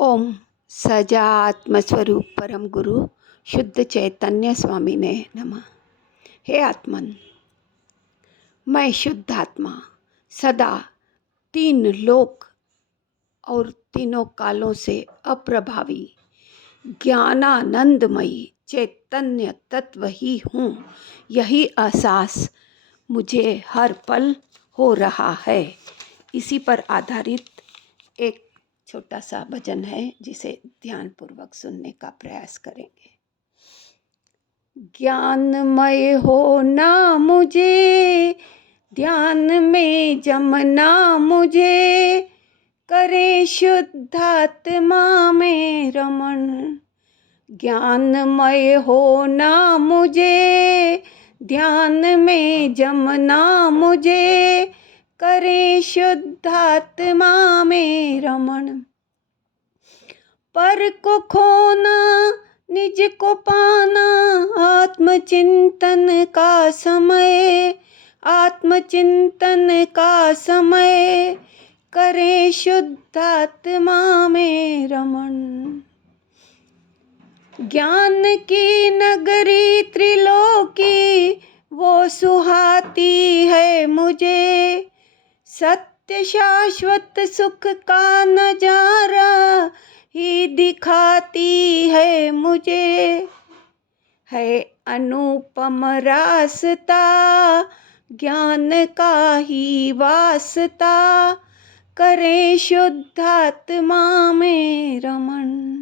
ओम सजात्म स्वरूप परम गुरु शुद्ध चैतन्य स्वामी ने नमः। हे आत्मन, मैं शुद्ध आत्मा सदा तीन लोक और तीनों कालों से अप्रभावी ज्ञानानंदमयी चैतन्य तत्व ही हूँ। यही एहसास मुझे हर पल हो रहा है। इसी पर आधारित एक छोटा सा भजन है जिसे ध्यानपूर्वक सुनने का प्रयास करेंगे। ज्ञानमय होना मुझे, ध्यान में जमना मुझे, करे शुद्धात्मा में रमण। ज्ञानमय होना मुझे, ध्यान में जमना मुझे, करे शुद्धात्मा में रमण। पर को खोना निज को पाना, आत्मचिंतन का समय, आत्मचिंतन का समय, करे शुद्धात्मा में रमण। ज्ञान की नगरी त्रिलोकी वो सुहाती है मुझे, सत्य शाश्वत सुख का नजारा ही दिखाती है मुझे। है अनुपम रास्ता ज्ञान का ही वास्ता, करे शुद्धात्मा में रमण।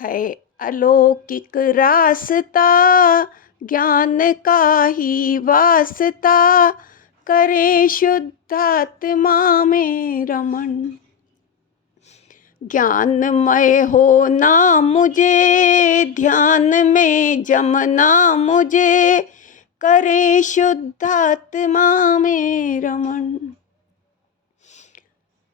है अलौकिक रास्ता ज्ञान का ही वास्ता, करे शुद्धात्मा में रमण। ज्ञानमय होना मुझे, ध्यान में जमना मुझे, करे शुद्धात्मा में रमण।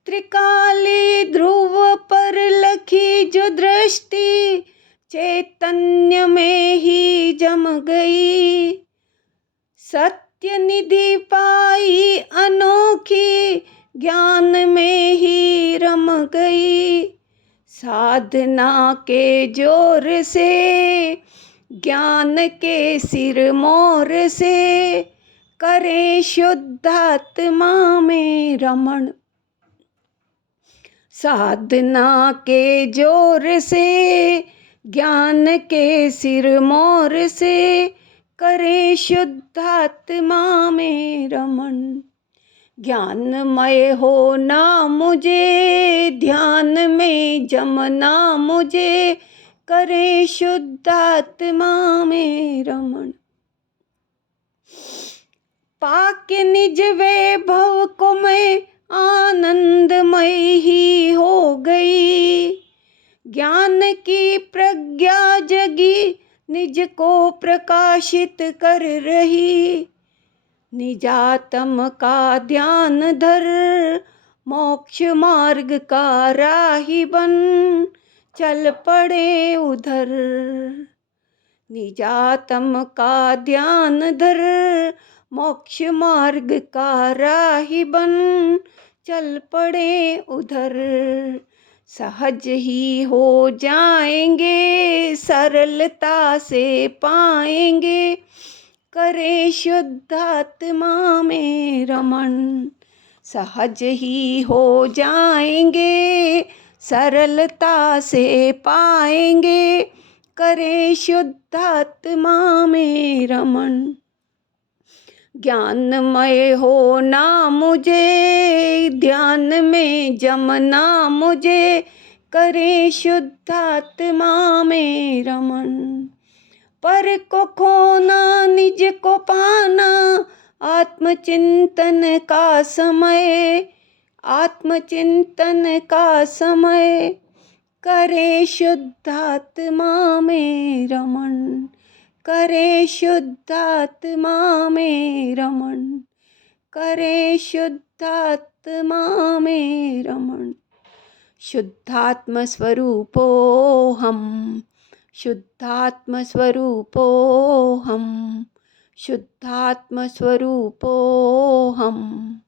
त्रिकाली ध्रुव पर लखी जो दृष्टि, चैतन्य में ही जम गई, सत्य निधि पाई अनोखी, ज्ञान में ही रम गई। साधना के जोर से ज्ञान के सिर मोर से, करे शुद्धात्मा में रमण। साधना के जोर से ज्ञान के सिर मोर से, करे शुद्धात्मा में रमण। ज्ञानमय होना मुझे, ध्यान में जमना मुझे, करे शुद्धात्मा में रमण। पाके निज वैभव को मैं आनंदमय ही हो गई, ज्ञान की प्रज्ञा जगी निज को प्रकाशित कर रही। निजातम का ध्यान धर मोक्ष मार्ग का राही बन, चल पड़े उधर। निजातम का ध्यान धर मोक्ष मार्ग का राही बन, चल पड़े उधर। सहज ही हो जाएंगे सरलता से पाएंगे, करे शुद्धात्मा में रमण। सहज ही हो जाएंगे सरलता से पाएंगे, करे शुद्धात्मा में रमण। ज्ञानमय होना मुझे, ध्यान में जमना मुझे, करे शुद्धात्मा में रमण। पर को खोना निज को पाना, आत्मचिंतन का समय, आत्मचिंतन का समय, करे शुद्धात्मा में रमण। करे शुद्धात्मा में रमण, करे शुद्धात्मा में रमण। शुद्धात्म स्वरूपो हम, शुद्धात्म स्वरूपो हम, शुद्धात्म स्वरूपो हम।